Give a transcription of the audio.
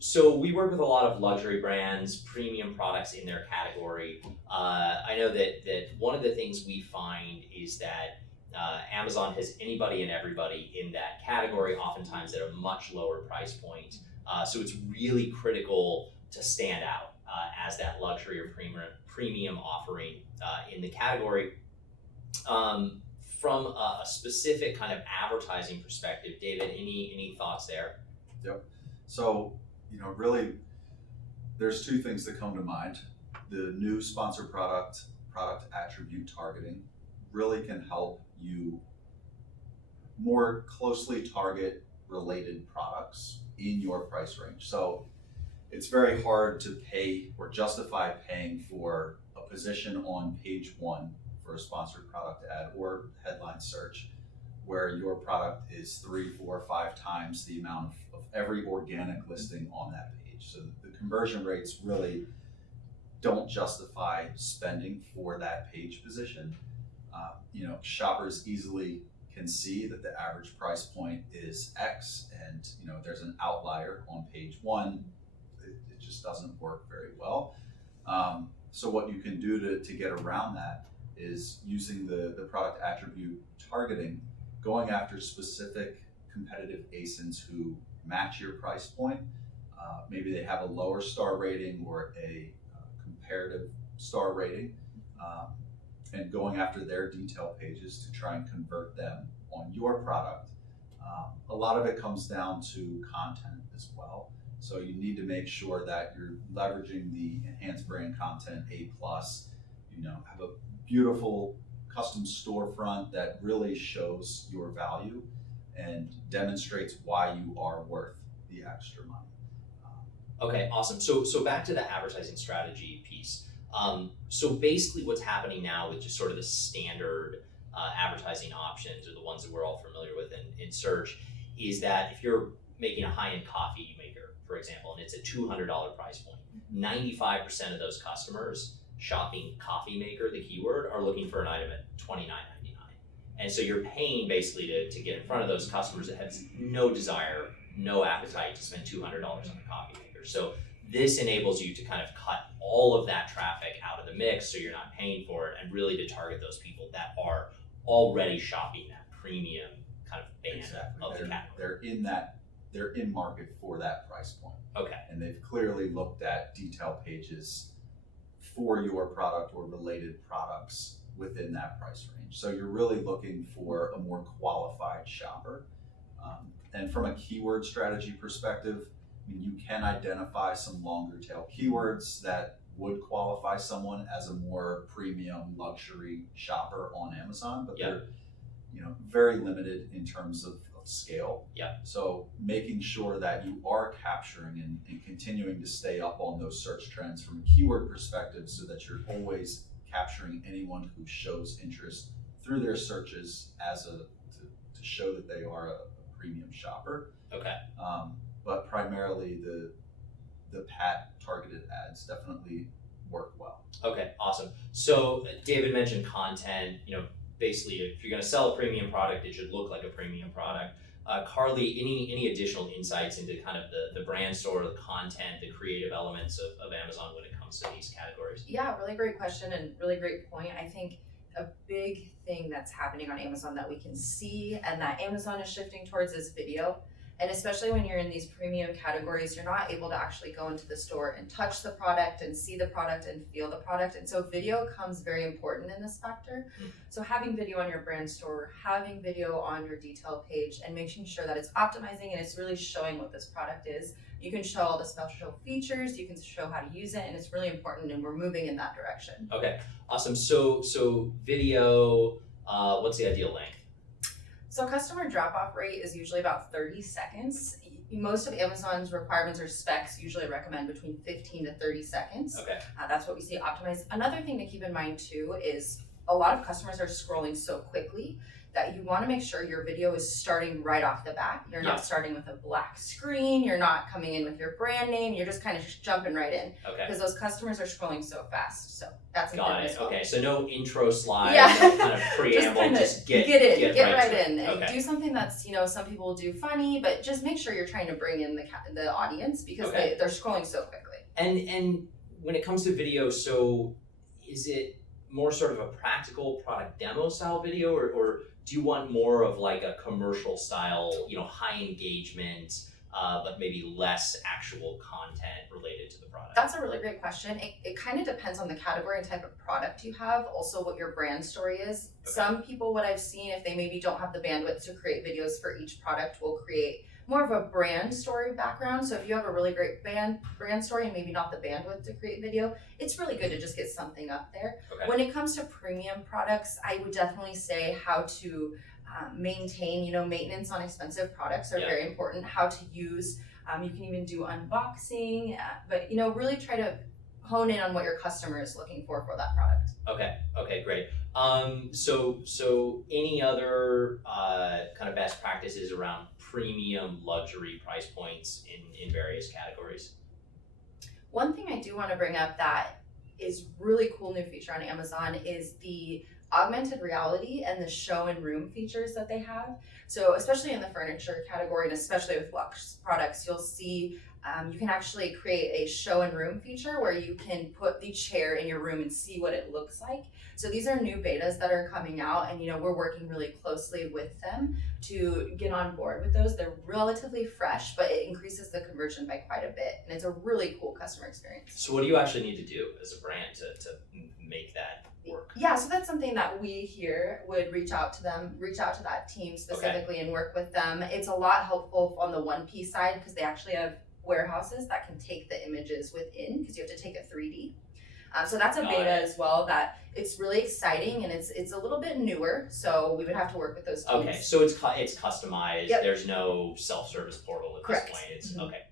So we work with a lot of luxury brands, premium products in their category. I know that one of the things we find is that Amazon has anybody and everybody in that category, oftentimes at a much lower price point. So it's really critical to stand out as that luxury or premium offering in the category. From a specific kind of advertising perspective, David, any thoughts there? Yep. So, really, there's two things that come to mind. The new sponsored product attribute targeting really can help you more closely target related products in your price range. So, it's very hard to pay or justify paying for a position on page one for a sponsored product ad or headline search where your product is 3, 4, 5 times the amount of every organic listing on that page. So the conversion rates really don't justify spending for that page position. Shoppers easily can see that the average price point is X, and there's an outlier on page one. It just doesn't work very well. So what you can do to get around that is using the product attribute targeting, going after specific competitive ASINs who match your price point. Maybe they have a lower star rating or a comparative star rating, and going after their detail pages to try and convert them on your product. A lot of it comes down to content as well. So you need to make sure that you're leveraging the enhanced brand content A+, have a beautiful custom storefront that really shows your value and demonstrates why you are worth the extra money. Okay, awesome. So back to the advertising strategy piece. So basically, what's happening now with just sort of the standard advertising options, or the ones that we're all familiar with in search, is that if you're making a high-end coffee maker, for example, and it's a $200 price point, 95% of those customers shopping coffee maker, the keyword, are looking for an item at $29.99. And so you're paying basically to get in front of those customers that have no desire, no appetite to spend $200 on a coffee maker. So this enables you to kind of cut all of that traffic out of the mix, so you're not paying for it, and really to target those people that are already shopping that premium kind of band Exactly. of the category. They're in market for that price point. Okay. And they've clearly looked at detail pages for your product or related products within that price range. So you're really looking for a more qualified shopper. And from a keyword strategy perspective, you can identify some longer tail keywords that would qualify someone as a more premium luxury shopper on Amazon, but they're very limited in terms of scale. Yeah. So making sure that you are capturing and continuing to stay up on those search trends from a keyword perspective, so that you're always capturing anyone who shows interest through their searches to show that they are a premium shopper. Okay. But primarily the PAT targeted ads definitely work well. Okay, awesome. So David mentioned content. Basically, if you're going to sell a premium product, it should look like a premium product. Carly, any additional insights into kind of the brand store, the content, the creative elements of Amazon when it comes to these categories? Yeah, really great question and really great point. I think a big thing that's happening on Amazon that we can see and that Amazon is shifting towards is video. And especially when you're in these premium categories, you're not able to actually go into the store and touch the product and see the product and feel the product. And so video comes very important in this factor. So having video on your brand store, having video on your detail page, and making sure that it's optimizing and it's really showing what this product is. You can show all the special features, you can show how to use it, and it's really important, and we're moving in that direction. Okay, awesome. So video, what's the ideal length? So customer drop-off rate is usually about 30 seconds. Most of Amazon's requirements or specs usually recommend between 15 to 30 seconds. Okay. That's what we see optimized. Another thing to keep in mind too is a lot of customers are scrolling so quickly that you want to make sure your video is starting right off the bat. You're Yeah. not starting with a black screen. You're not coming in with your brand name. You're just kind of jumping right in Okay. because those customers are scrolling so fast. So that's Got important it. as well. Okay. So no intro slide, Yeah. no kind of preamble. kinda Just get get right to it. in, and Okay. do something that's, some people do funny, but just make sure you're trying to bring in the audience because Okay. they're scrolling so quickly. And when it comes to video, so is it more sort of a practical product demo style video, or do you want more of like a commercial style, high engagement, but maybe less actual content related to the product? That's a really great question. It kind of depends on the category and type of product you have, also what your brand story is. Okay. Some people, what I've seen, if they maybe don't have the bandwidth to create videos for each product, will create more of a brand story background. So if you have a really great brand story and maybe not the bandwidth to create video, it's really good to just get something up there. Okay. When it comes to premium products, I would definitely say how to maintain, maintenance on expensive products are Yeah. very important. How to use, you can even do unboxing, but really try to hone in on what your customer is looking for that product. Okay, great. So any other kind of best practices around premium luxury price points in various categories? One thing I do want to bring up that is really cool new feature on Amazon is the augmented reality and the show and room features that they have. So especially in the furniture category and especially with luxe products, you'll see you can actually create a show and room feature where you can put the chair in your room and see what it looks like. So these are new betas that are coming out, and we're working really closely with them to get on board with those. They're relatively fresh, but it increases the conversion by quite a bit, and it's a really cool customer experience. So what do you actually need to do as a brand to make that work? Yeah, so that's something that we here would reach out to that team specifically and work with them. It's a lot helpful on the 1P side because they actually have warehouses that can take the images within because you have to take a 3D. So that's a Got beta it. as well that it's really exciting and it's a little bit newer. So we would have to work with those teams. Okay, so it's customized. Yep. There's no self-service portal at Correct. this point. It's Mhm. okay.